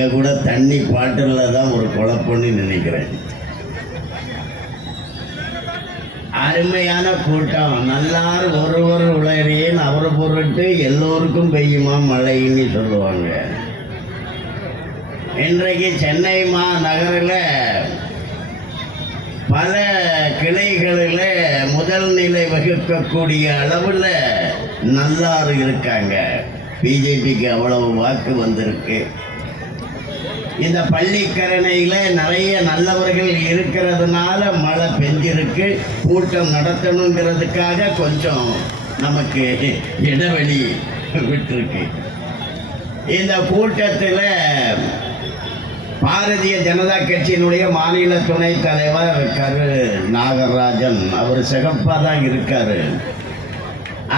அங்கே கூட தண்ணி பாட்டில் தான் ஒரு குழப்பம்னு நினைக்கிறேன். அருமையான கூட்டம். நல்லார் ஒருவர் உளறேன் அவரை பொருட்டு எல்லோருக்கும் பெய்யுமா மழைன்னு சொல்லுவாங்க. இன்றைக்கு சென்னை மாநகரில் பல கிளைகளில் முதல் நிலை வகுக்கக்கூடிய அளவில் நல்லாறு இருக்காங்க. பிஜேபிக்கு அவ்வளவு வாக்கு வந்திருக்கு. இந்த பள்ளிக்கரணையில் நிறைய நல்லவர்கள் இருக்கிறதுனால மழை பெஞ்சிருக்கு. கூட்டம் நடத்தணுங்கிறதுக்காக கொஞ்சம் நமக்கு இடைவெளி விட்டுருக்கு. இந்த கூட்டத்தில் பாரதிய ஜனதா கட்சியினுடைய மாநில துணைத் தலைவர் கரு நாகராஜன் அவர் சிகப்பாக தான் இருக்காரு.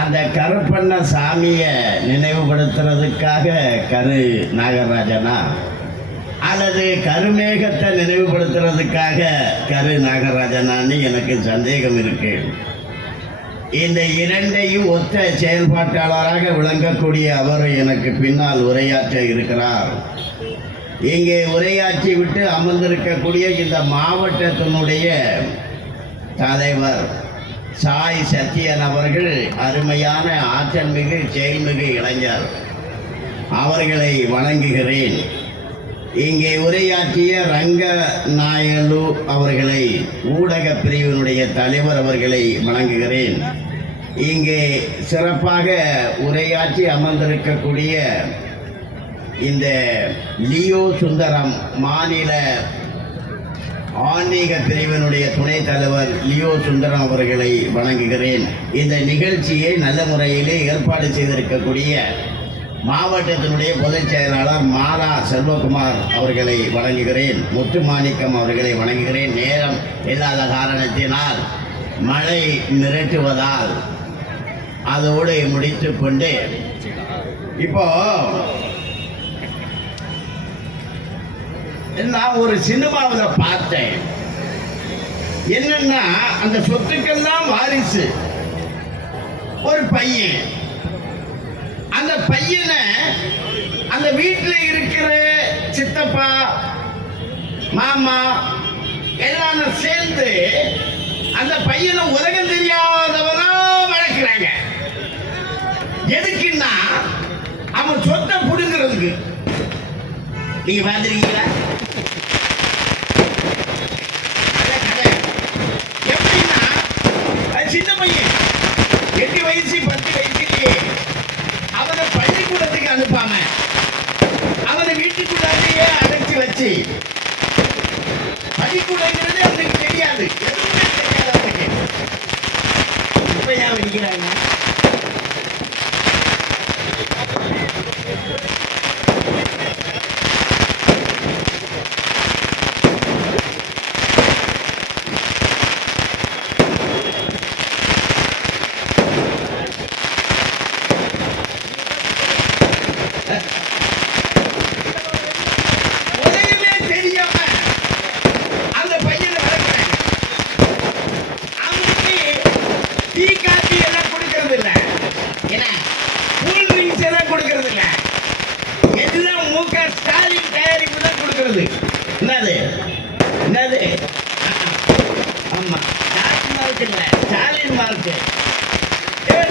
அந்த கருப்பண்ண சாமியை நினைவுபடுத்துறதுக்காக கரு நாகராஜனா அல்லது கருமேகத்தை நினைவுபடுத்துறதுக்காக கரு நாகராஜனான்னு எனக்கு சந்தேகம் இருக்கு. இந்த இரண்டையும் ஒத்த செயல்பாட்டாளராக விளங்கக்கூடிய அவர் எனக்கு பின்னால் உரையாற்ற இருக்கிறார். இங்கே உரையாற்றி விட்டு அமர்ந்திருக்கக்கூடிய இந்த மாவட்டத்தினுடைய தலைவர் சாய் சத்யன் அவர்கள் அருமையான ஆற்றல் மிகு செயல்மிகு இளைஞர். அவர்களை வணங்குகிறேன். இங்கே உரையாற்றிய ரங்க நாயலு அவர்களை ஊடக பிரிவினுடைய தலைவர் அவர்களை வணங்குகிறேன். இங்கே சிறப்பாக உரையாற்றி அமர்ந்திருக்கக்கூடிய இந்த லியோ சுந்தரம் மாநில ஆன்மீக பிரிவினுடைய துணைத் தலைவர் லியோ சுந்தரம் அவர்களை வணங்குகிறேன். இந்த நிகழ்ச்சியை நல்ல முறையிலே ஏற்பாடு செய்திருக்கக்கூடிய மாவட்டத்தினுடைய பொதுச் செயலாளர் மாலா செல்வகுமார் அவர்களை வணங்குகிறேன். முத்து மாணிக்கம் அவர்களை வணங்குகிறேன். நேரம் இல்லாத காரணத்தினால் மழை மிரட்டுவதால் அதோடு முடித்து கொண்டு இப்போ நான் ஒரு சினிமாவில் பார்த்தேன். என்னன்னா அந்த சொத்துக்கெல்லாம் வாரிசு. ஒரு பையன். அந்த பையனை அந்த வீட்டில் இருக்கிற சித்தப்பா மாமா எல்லாரும் சேர்ந்து அந்த பையனை உலகம் தெரியாதவனா வளர்க்கிறாங்க. எதுக்குன்னா அவன் சொத்தை புடுங்கிறதுக்கு. நீங்க பார்த்துருக்கீங்களா கதை, கதை. எப்படின்னா, அது சின்ன பையன் எட்டு வயசு பத்து வயசுலயே அவனை பள்ளிக்கூடத்துக்கு அனுப்பாம அவனை வீட்டுக்குள்ளாலேயே அடைச்சி வச்சு பள்ளிக்கூடங்கிறது அவனுக்கு தெரியாது எதுவுமே தெரியாது அவனுக்கு இப்ப ஏன் வெடிக்கிறாங்க உதயமே தெரியாம அந்த பையனை வளர்க்குறாங்க அவனுக்கு டீ காபி எல்லாம் கொடுக்கறது இல்ல என்ன கூல் ட்ரிங்க்ஸ் எல்லாம் கொடுக்கறது இல்ல எல்லாம் மு க ஸ்டாலின் தயாரிப்பு தான் கொடுக்கறது என்னது என்னது ஆமா ஸ்டாலின் மார்க் இல்ல ஸ்டாலின் மார்க்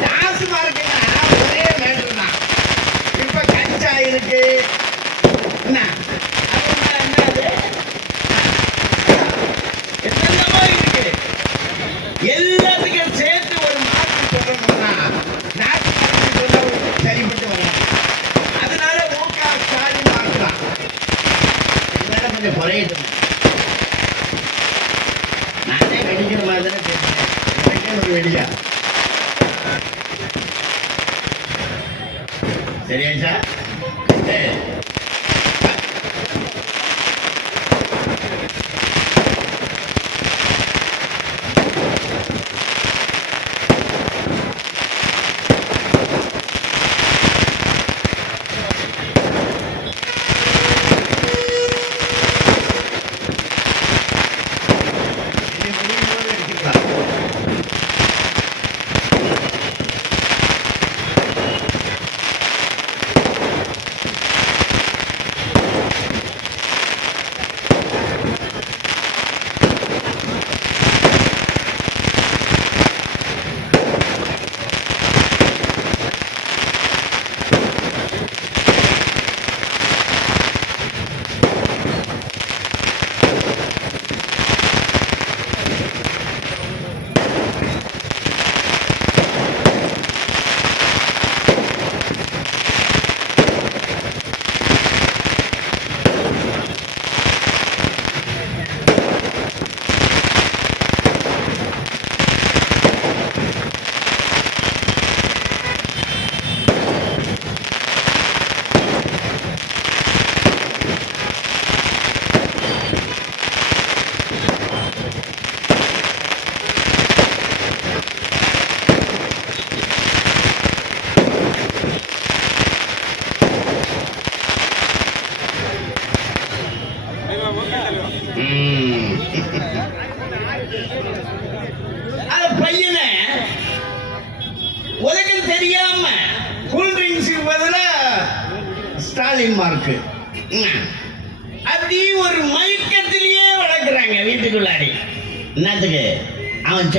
டாஸ் மார்க்னா ஒரே மேட்டர் தான் இப்ப கஞ்சா இருக்கு. என்ன?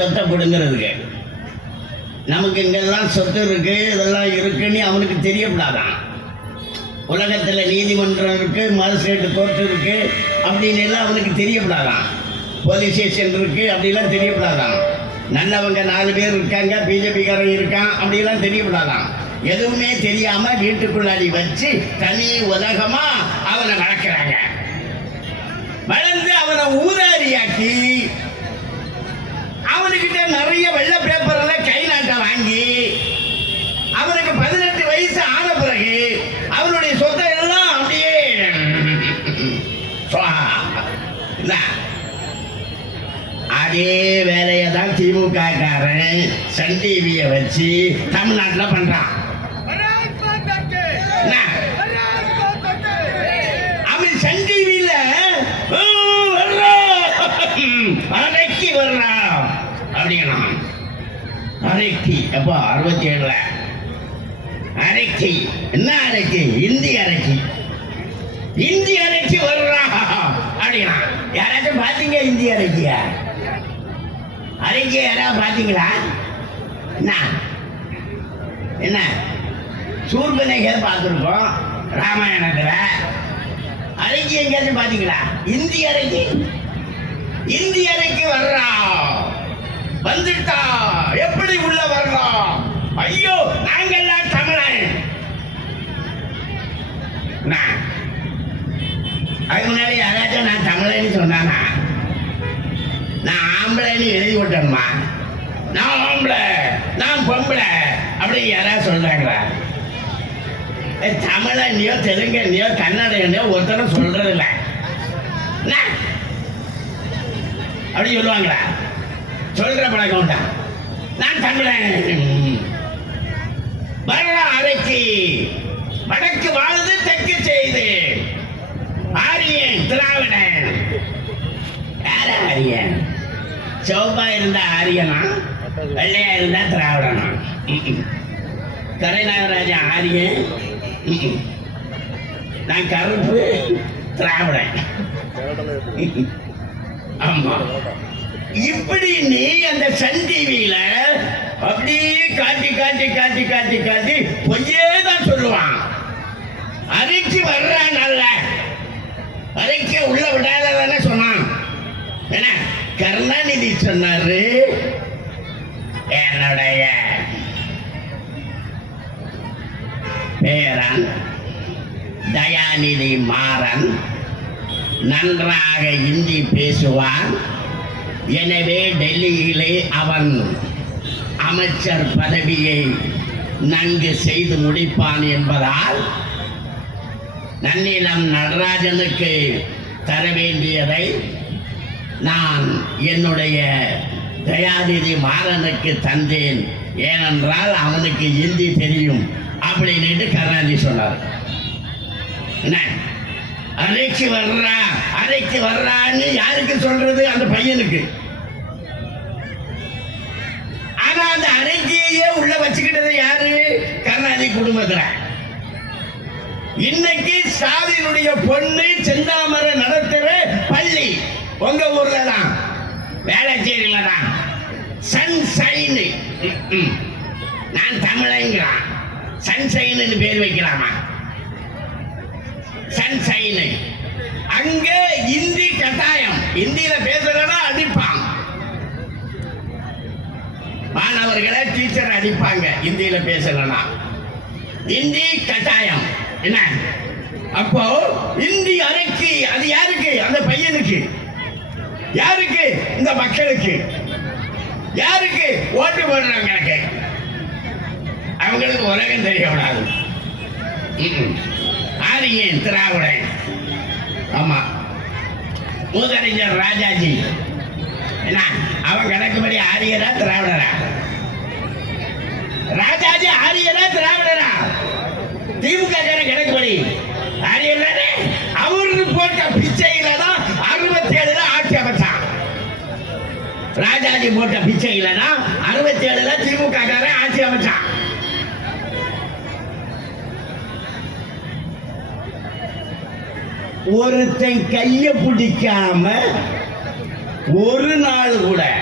சொத்தை பிடுங்கிறதுக்கு. நமக்கு இங்கெல்லாம் சொத்து இருக்கு இதெல்லாம் இருக்குன்னு அவனுக்கு தெரியப்படாதான். உலகத்தில் நீதிமன்றம் இருக்கு மாஜிஸ்ட்ரேட் கோர்ட் இருக்கு அப்படின்னு எல்லாம் அவனுக்கு தெரியப்படாதான். போலீஸ் ஸ்டேஷன் இருக்கு அப்படிலாம் தெரியப்படாதான். நல்லவங்க நாலு பேர் இருக்காங்க பிஜேபிக்காரன் இருக்கான் அப்படிலாம் தெரியப்படாதான். எதுவுமே தெரியாம வீட்டுக்குள்ளாடி வச்சு தனி உலகமா அவனை வளர்க்குறாங்க. வளர்ந்து அவனை ஊதாரியாக்கி அவனுக்கிட்ட நிறைய வெள்ளை பேப்பர்ல கை நாட்டை வாங்கி அவனுக்கு பதினெட்டு வயசு ஆன பிறகு அவனுடைய சொத்தை எல்லாம் அப்படியே அதே வேலையை தான் திமுக காரன் சன் டிவியை வச்சு தமிழ்நாட்டில் பண்றான் என்ன? அவன் சன் டிவியில அரைக்கி வர்றான் அப்படின்னா அரைக்கி எப்போ அறுபத்தி ஏழுல அரைக்கி. என்ன அரைக்கி? இந்தி அரைக்கி. இந்தி அரைக்கி வர்றா அப்படின்னா யாராச்சும் பார்த்தீங்க இந்தி அரைக்கிய? அரைக்கிய யாராவது பார்த்தீங்களா? என்ன? என்ன? சூர்பனேகர் பார்த்துருக்கோம். ராமாயணத்தில். அரைக்கி எங்கேயாச்சும் பார்த்தீங்களா? இந்தி அரைக்கி. இந்தி அரைக்கி வர்றா. வந்துட்டா. எப்படி உள்ள வரலாம் ஐயோ நாங்கெல்லாம் தமிழன். அதுக்கு முன்னாடி யாராச்சும் நான் தமிழன்னு சொன்னானா? நான் ஆம்பளைன்னு எழுதி விட்டேன்மா. நான் ஆம்பளை நான் பொம்பளை அப்படி யாராவது சொல்றாங்களா? ஏய், தமிழன்னையோ தெலுங்கன்னையோ கன்னடையனையோ ஒருத்தரும் சொல்றது இல்லை என்ன? அப்படி சொல்லுவாங்களா? சொல்ற பழக்கம் உண்டா? நான் தமிழன். வரலாம் அரைக்கு வடக்கு வாழ்ந்து தெற்கு செய்து ஆரியன் திராவிடன். யார ஆரியன்? சிவப்பா இருந்தா ஆரியனா? வெள்ளையா இருந்தா திராவிடனா? ம்ம். கரை ஆரியன். நான் கருப்பு திராவிடன். ஆமா. இப்படி நீ அந்த சன் டிவியில அப்படியே காட்டி காட்டி காட்டி காட்டி காட்டி பொய்யே தான் சொல்லுவான். அரைக்கு வர்றான் நல்ல அரைக்க உள்ள விடாததானே சொன்னான். என்ன? கருணாநிதி சொன்னாரு. என்னுடைய பேரன் தயாநிதி மாறன் நன்றாக இந்தி பேசுவான். எனவே டெல்லியிலே அவன் அமைச்சர் பதவியை நன்கு செய்து முடிப்பான் என்பதால் நன்னிலம் நடராஜனுக்கு தர வேண்டியதை நான் என்னுடைய தயாநிதி மாறனுக்கு தந்தேன். ஏனென்றால் அவனுக்கு இந்தி தெரியும் அப்படின்னுட்டு கருணாநிதி சொன்னார். என்ன? அரைக்கு வர்றா அரைக்கு வர்றான்னு யாருக்கு சொல்றது? அந்த பையனுக்கு. ஆனா அந்த அரைக்கியே உள்ள வச்சுக்கிட்டது யாரு? கருணாநிதி குடும்பத்துல. இன்னைக்கு ஸ்டாலினுடைய பொண்ணு செந்தாமரை நடத்துற பள்ளி. உங்க ஊர்ல தான். வேளச்சேரியில தான் சன்சைன் நான் தமிழங்கிறான் சன்சைன்னு பேர் வைக்கலாமா? சைனை அங்க இந்தி கட்டாயம். இந்தியில பேசுறதா அடிப்பான். மாணவர்களை டீச்சர் அடிப்பாங்க. இந்தியில பேசலனா இந்தி கட்டாயம். என்ன? அப்போ இந்தி அரைக்கு அது யாருக்கு? அந்த பையனுக்கு. யாருக்கு? இந்த மக்களுக்கு. யாருக்கு? ஓட்டு போடுறவங்களுக்கு. அவங்களுக்கு உலகம் தெரியக்கூடாது ம்ம். ஆரியன் திராவிடன். ஆமா. மூதறிஞர் ராஜாஜி. என்ன? அவன் கணக்குப்படி ஆரியரா திராவிடரா ராஜாஜி ஆரியரா திராவிடரா திமுக கணக்குப்படி. ஆரியர் அவரு போட்ட பிச்சையில தான் அறுபத்தி ஏழுல ஆட்சி அமைச்சான். ராஜாஜி போட்ட பிச்சையில தான் அறுபத்தி ஏழுல திமுக ஆட்சி அமைச்சான். ஒருத்தன் கைய பிடிக்காம ஒரு நாள் கூட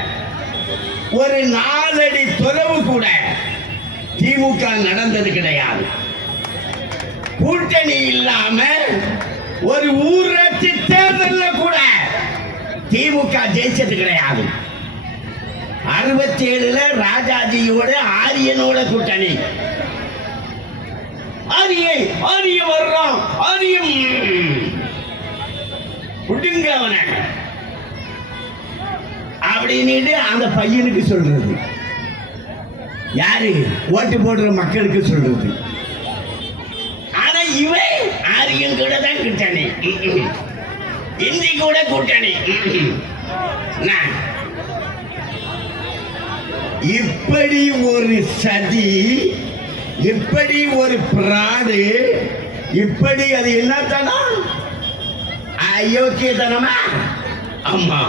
ஒரு நாலடி தொலைவு கூட திமுக நடந்தது கிடையாது. கூட்டணி இல்லாம ஒரு ஊராட்சி தேர்தல்ல கூட திமுக ஜெயிச்சது கிடையாது. அறுபத்தி ஏழுல ராஜாஜியோட ஆரியனோட கூட்டணி. ஆரியை ஆரிய வர்றோம் ஆரியம். விடுங்க அவனை அப்படின்னுட்டு அந்த பையனுக்கு சொல்றது. யாரு? ஓட்டு போடுற மக்களுக்கு சொல்றது. ஆனா இவன் ஆரியம் கூட தான் கூட்டணி இந்தி கூட கூட்டணி இப்படி ஒரு சதி இப்படி ஒரு பிராடு இப்படி அது என்னத்தனா அயோக்கியதனமா? ஆமா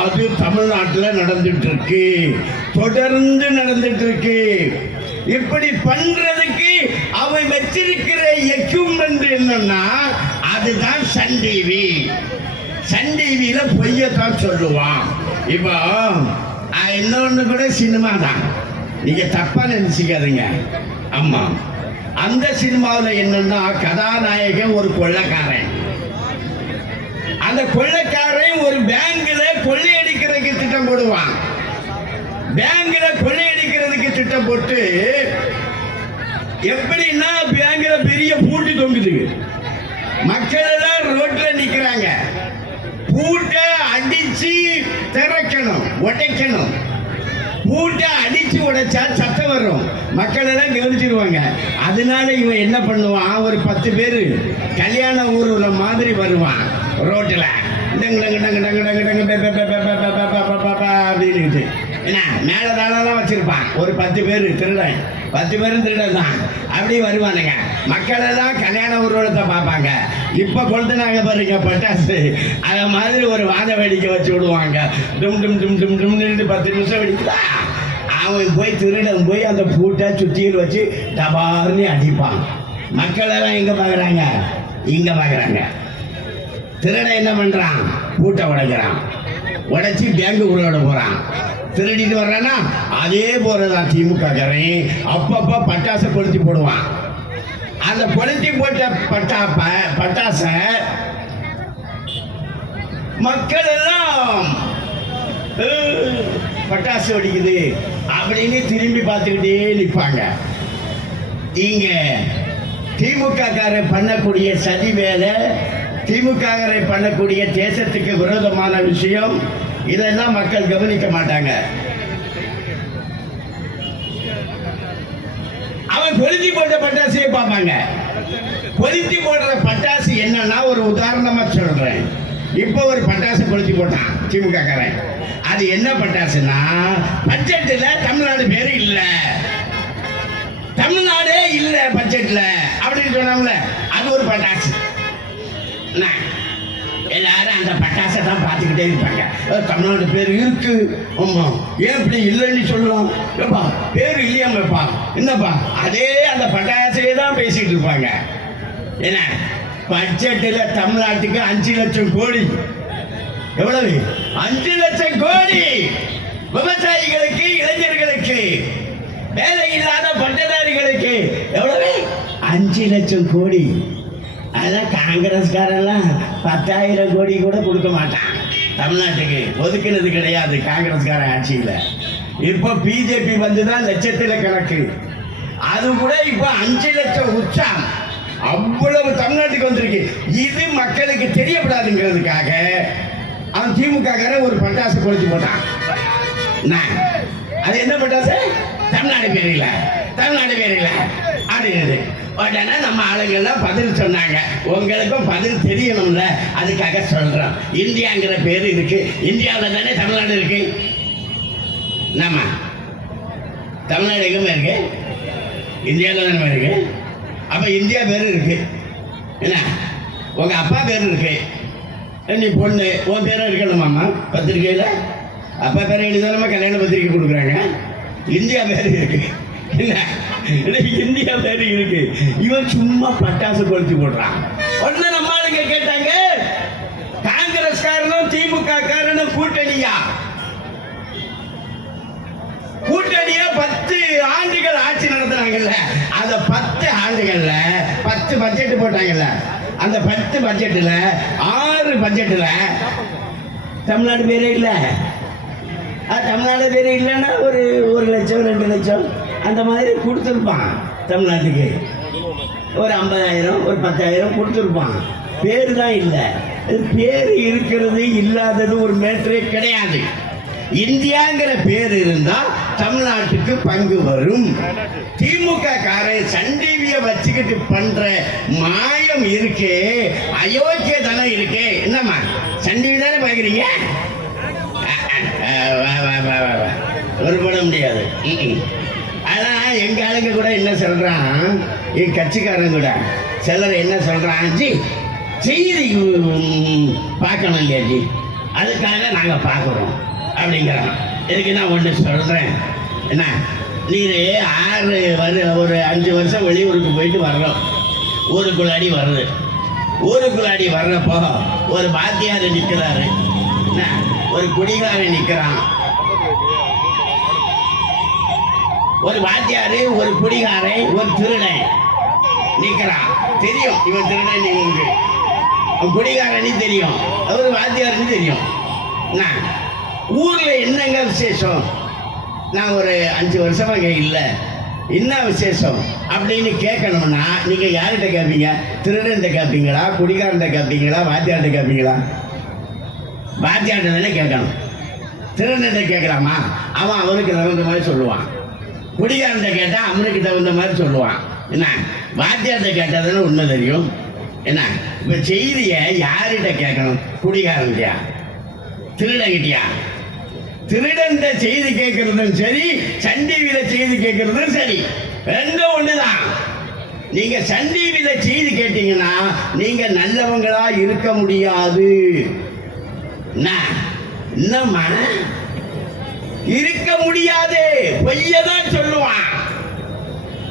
அது தமிழ்நாட்டில் நடந்துட்டு இருக்கு தொடர்ந்து நடந்துட்டு இருக்கு இப்படி பண்றதுக்கு அவன் வச்சிருக்கிற எக்யூப்மெண்ட் என்னன்னா அதுதான் சன் டிவி சன் டிவியில பொய்யத்தான் சொல்லுவான். இப்போ இன்னொன்று கூட சினிமா தான் நீங்க தப்பா நினைச்சுக்காதீங்க. ஆமா அந்த சினிமாவில் என்னன்னா கதாநாயகன் ஒரு கொள்ளைக்காரன். அந்த கொள்ளைக்காரன் ஒரு பேங்க்ல கொள்ளையடிக்கிறதுக்கு திட்டம் போடுவான். பேங்க்ல கொள்ளையடிக்கிறதுக்கு திட்டம் போட்டு எப்படின்னா பேங்க்ல பெரிய பூட்டு தொங்குது. மக்கள் எல்லாம் ரோட்ல நிக்கிறாங்க. பூட்டை அடிச்சு திறக்கணும் உடைக்கணும். பூட்டை அடிச்சு உடைச்சா சத்தம் வரும். மக்கள் எல்லாம் கவனிச்சிருவாங்க. அதனால இவன் என்ன பண்ணுவான்? ஒரு பத்து பேர் கல்யாண ஊர்வல மாதிரி வருவான். ரோட்டில் டங்கு டங்கு டங்கு டங்கு டங்கு டங்கு அப்படின்னுட்டு என்ன மேலே தானெல்லாம் வச்சுருப்பான் ஒரு பத்து பேர் திருடன் பத்து பேரும் திருடன் தான் அப்படி வருவானுங்க மக்கள் எல்லாம் கல்யாண ஊர்வலத்தை பார்ப்பாங்க இப்போ கொளுத்துனாங்க பாருங்க பட்டாசு அதை மாதிரி ஒரு வாத வேடிக்கை வச்சு விடுவாங்க டும் டும் டும் டும் டும்னு பத்து நிமிஷம் வெடிக்குதா அவன் போய் திருடன் போய் அந்த பூட்டை சுற்றியில் வச்சு டபார்னு அடிப்பான் மக்கள் எல்லாம் எங்கே பார்க்குறாங்க இங்கே பார்க்குறாங்க திருடன் என்ன பண்றான்? பூட்டை உடைக்கிறான். உடைச்சி பேங்க் உள்ள போறான். திருடிட்டு வர்றானா அதே போலதான் திமுக காரன் அப்பப்ப பட்டாசை கொளுத்தி போடுவான். அந்த கொளுத்தி போட்ட பட்டா பட்டாசை மக்கள் எல்லாம் பட்டாசு வெடிக்குது அப்படின்னு திரும்பி பார்த்துக்கிட்டே நிற்பாங்க இங்க திமுக காரன் பண்ணக்கூடிய சதி வேலை திமுகரை பண்ணக்கூடிய தேசத்துக்கு விரோதமான விஷயம். இதெல்லாம் மக்கள் கவனிக்க மாட்டாங்க. அவன் கொளுத்தி போட்ட பட்டாசையே பார்ப்பாங்க. கொளுத்தி போடுற பட்டாசு என்னன்னா ஒரு உதாரணமா சொல்றேன். இப்போ ஒரு பட்டாசு கொளுத்தி போட்டான் திமுக காரன் அது என்ன பட்டாசுன்னா பட்ஜெட்டில் தமிழ்நாடு பேர் இல்லை. தமிழ்நாடே இல்ல பட்ஜெட்ல அப்படின்னு சொன்னோம்ல அது ஒரு பட்டாசு. என்ன? எல்லாரும் அந்த பட்டாசை தான் பார்த்துக்கிட்டே இருப்பாங்க. தமிழ்நாடு பேர் இருக்கு. ஆமா. ஏன் இப்படி இல்லைன்னு சொல்லலாம் ஏப்பா பேர் இல்லையாமப்பா. என்னப்பா? அதே அந்த பட்டாசையே தான் பேசிட்டு இருப்பாங்க. என்ன? பட்ஜெட்டில் தமிழ்நாட்டுக்கு அஞ்சு லட்சம் கோடி. எவ்வளவு? அஞ்சு லட்சம் கோடி. விவசாயிகளுக்கு இளைஞர்களுக்கு வேலை இல்லாத பட்டதாரிகளுக்கு. எவ்வளவு? அஞ்சு லட்சம் கோடி. அதான் காங்கிரஸ்காரெல்லாம் பத்தாயிரம் கோடி கூட கொடுக்க மாட்டான். தமிழ்நாட்டுக்கு ஒதுக்குனது கிடையாது காங்கிரஸ்கார ஆட்சியில். இப்போ பிஜேபி வந்து தான் லட்சத்தில் கணக்கு அது கூட இப்போ அஞ்சு லட்சம் உச்சம். அவ்வளவு தமிழ்நாட்டுக்கு வந்திருக்கு. இது மக்களுக்கு தெரியப்படாதுங்கிறதுக்காக அவன் திமுக ஒரு பட்டாசு கொளுத்தி போட்டான். நான். அது என்ன பட்டாசு? தமிழ்நாடு பேரில் தமிழ்நாடு பேரில் அப்படிங்கிறது உடனே நம்ம ஆளுங்கள்லாம் பதில் சொன்னாங்க. உங்களுக்கும் பதில் தெரியணும்ல. அதுக்காக சொல்கிறோம் இந்தியாங்கிற பேர் இருக்கு. இந்தியாவில் தானே தமிழ்நாடு இருக்கு? நம்ம. தமிழ்நாடு எங்கேயுமே இருக்கு? இந்தியாவில் தானே இருக்கு? அப்போ இந்தியா பேர் இருக்கு. என்ன? உங்கள் அப்பா பேர் இருக்கு. நீ பொண்ணு. உன் பேரும் இருக்கணுமாம்மா? பத்திரிக்கையில் அப்பா பேரை எழுதாம கல்யாண பத்திரிக்கை கொடுக்குறாங்க. இந்தியா பேர் இருக்கு. என்ன? இந்தியாவில் இருக்கு. இவன் சும்மா பட்டாசு கொளுத்தி போடுறான். உடனே நம்ம ஆளுங்க கேட்டாங்க காங்கிரஸ் காரனும் திமுக காரனும் கூட்டணியா? கூட்டணியா பத்து ஆண்டுகள் ஆட்சி நடத்துறாங்கல்ல அந்த பத்து ஆண்டுகள்ல பத்து பட்ஜெட் போட்டாங்கல்ல. அந்த பத்து பட்ஜெட்டில் ஆறு பட்ஜெட்டில் தமிழ்நாடு பேரே இல்லை. தமிழ்நாடு பேரே இல்லைன்னா ஒரு ஒரு லட்சம் ரெண்டு லட்சம். அந்த மாதிரி கொடுத்துருப்பான் தமிழ்நாட்டுக்கு. ஒரு ஐம்பதாயிரம் ஒரு பத்தாயிரம் கொடுத்துருப்பான் பேர் தான் இல்லை. பேர் இருக்கிறது இல்லாதது ஒரு மேட்டரே கிடையாது. இந்தியாங்கிற பேர் இருந்தால் தமிழ்நாட்டுக்கு பங்கு வரும். திமுக காரன் சன் டிவியை வச்சுக்கிட்டு பண்ற மாயம் இருக்கே அயோக்கிய தனம் இருக்கே. என்னம்மா? சன் டிவி தானே பாக்குறீங்க ஒருபட முடியாது. ஆனால் எங்க ஆளுங்க கூட என்ன சொல்கிறான் என் கட்சிக்காரன் கூட. சிலர் என்ன சொல்கிறான் ஜி செய்தி பார்க்கணும் இல்லையா ஜி? அதுக்காக நாங்கள் பார்க்குறோம் அப்படிங்கிறான். இதுக்கு நான் ஒன்று சொல்கிறேன் என்ன? நீர் ஆறு வரு ஒரு அஞ்சு வருஷம் வெளியூருக்கு போயிட்டு வர்றோம். ஊருக்குள்ளாடி வர்றது ஊருக்குள்ளாடி வர்றப்போ ஒரு பாத்தியார் நிற்கிறாரு என்ன? ஒரு குடிகாரன் நிற்கிறான் ஒரு வாத்தியாரு ஒரு குடிகாரன் ஒரு திருடன் நிற்கிறான் தெரியும். இவன் திருடன் இவனுக்கு அவன் குடிகாரனு தெரியும். அவர் வாத்தியாருன்னு தெரியும். என்ன? ஊரில் என்னங்க விசேஷம்? நான் ஒரு அஞ்சு வருஷமாக இங்க இல்லை. என்ன விசேஷம்? அப்படின்னு கேட்கணும்னா நீங்கள் யார்கிட்ட கேட்பீங்க திருடன்கிட்ட கேட்பீங்களா குடிகாரன்கிட்ட கேட்பீங்களா வாத்தியார்கிட்ட கேட்பீங்களா வாத்தியார்கிட்ட தானே கேட்கணும். திருடன்கிட்ட கேட்கலாமா? அவன் அவனுக்கு தகுந்த மாதிரி சொல்லுவான். குடிகாரன்ட்ட கேட்டால் அவனுக்கு தகுந்த மாதிரி சொல்லுவான். என்ன? வாத்தியார்கிட்ட கேட்டால் தானே உண்மை தெரியும். என்ன? இப்போ செய்தியை யார்கிட்ட கேட்கணும்? குடிகாரன்கிட்டயா திருடங்கிட்டியா திருடன் செய்தி கேட்கறதும் சரி சன் செய்தி கேட்கறதும் சரி. ரெண்டும் ஒண்ணுதான். நீங்க சன் டிவியில செய்தி கேட்டீங்கன்னா நீங்க நல்லவங்களா இருக்க முடியாது. என்ன? என்னம்மா இருக்க முடியாது. பொய்யதான் சொல்லுவான்.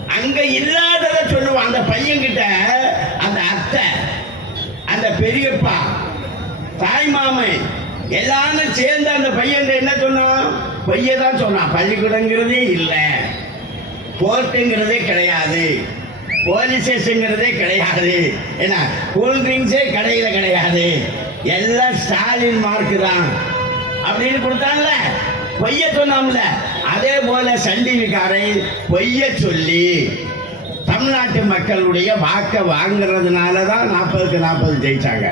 அங்க இல்லாதத சொல்லுவான். அந்த பையன்கிட்ட அந்த அத்தை அந்த பெரியப்பா தாய் மாமன் எல்லாரும் சேர்ந்து அந்த பையன் என்ன சொன்னான் பொய்ய தான் சொன்னான். பள்ளிக்கூடங்கிறதே இல்லை. கோர்ட்டுங்கிறதே கிடையாது. போலீஸ் ஸ்டேஷனுங்கிறதே கிடையாது. ஏன்னா கூல் ட்ரிங்க்ஸே கடையில் கிடையாது. எல்லாம் ஸ்டாலின் மார்க்கு தான். அப்படின்னு கொடுத்தான்ல. பொய்ய சொன்னோம்ல அதே போல சண்டிவிக்காரை பொய்ய சொல்லி தமிழ்நாட்டு மக்களுடைய வாக்கை வாங்குறதுனால தான் நாற்பதுக்கு நாற்பது ஜெயிச்சாங்க.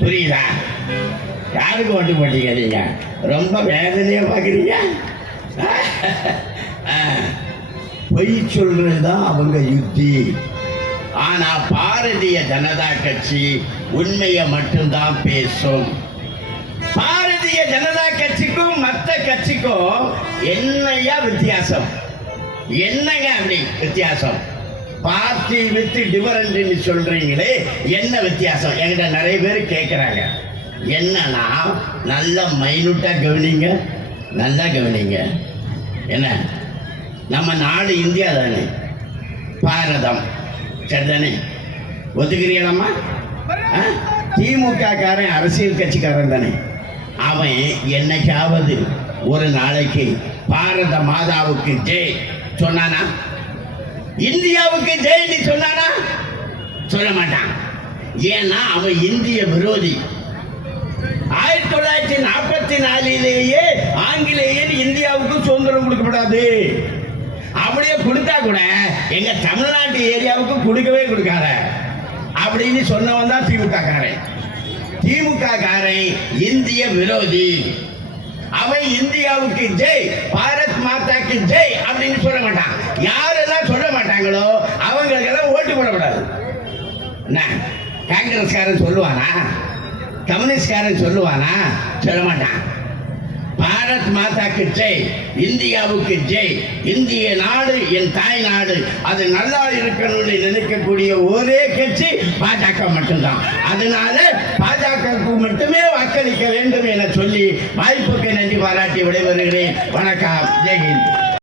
புரியுதா? யாருக்கு ஓட்டு போட்டீங்க நீங்க? ரொம்ப வேதனையா பாக்குறீங்க? பொய் சொல்றது தான் அவங்க யுத்தி. ஆனா பாரதிய ஜனதா கட்சி உண்மையை மட்டும்தான் பேசும். பாரதிய ஜனதா கட்சி கட்சிக்கும் மற்ற கட்சிக்கும் என்னையா வித்தியாசம்? என்னங்க அப்படி வித்தியாசம்? பார்ட்டி வித் டிஃபரண்ட்னு சொல்றீங்களே என்ன வித்தியாசம்? என்கிட்ட நிறைய பேர் கேட்குறாங்க என்னன்னா நல்ல மைனூட்டாக கவனிங்க. நல்லா கவனிங்க. என்ன? நம்ம நாடு இந்தியா தானே? பாரதம். சரிதானே? ஒத்துக்கிறீங்களாம்மா ஆ? திமுக காரன் அரசியல் கட்சிக்காரன் தானே? அவன் என்னைக்காவது ஒரு நாளைக்கு பாரத மாதாவுக்கு ஜெய் சொன்னானா? இந்தியாவுக்கு ஜெயின்னு சொன்னானா? சொல்ல மாட்டான். ஏன்னா அவன் இந்திய விரோதி. ஆயிரத்தி தொள்ளாயிரத்தி நாற்பத்தி நாலிலேயே ஆங்கிலேயர் இந்தியாவுக்கு சுதந்திரம் கொடுக்கப்படாது. அப்படியே கொடுத்தா கூட எங்க தமிழ்நாட்டு ஏரியாவுக்கு கொடுக்கவே கொடுக்காத. அப்படின்னு சொன்னவன் தான் திமுக காரன் திமுக காரை இந்திய விரோதி. அவன் இந்தியாவுக்கு ஜெய் பாரத் மாதாக்கு ஜெய் அப்படின்னு சொல்ல மாட்டான் யாரெல்லாம் சொல்ல மாட்டாங்களோ அவங்களுக்கெல்லாம் ஓட்டு போடக்கூடாது. என்ன? காங்கிரஸ்காரன் சொல்லுவானா? கம்யூனிஸ்ட்காரன் சொல்லுவானா? சொல்ல மாட்டான். பாரத் மாதாக்கு ஜெய் இந்தியாவுக்கு ஜெய் இந்திய நாடு என் தாய் நாடு அது நல்லா இருக்கணும்னு நினைக்கக்கூடிய ஒரே கட்சி பாஜக மட்டும்தான். அதனால பாஜகவுக்கு மட்டுமே வாக்களிக்க வேண்டும் என சொல்லி வாய்ப்புக்கு நன்றி பாராட்டி விடைபெறுகிறேன். வணக்கம். ஜெய்ஹிந்த்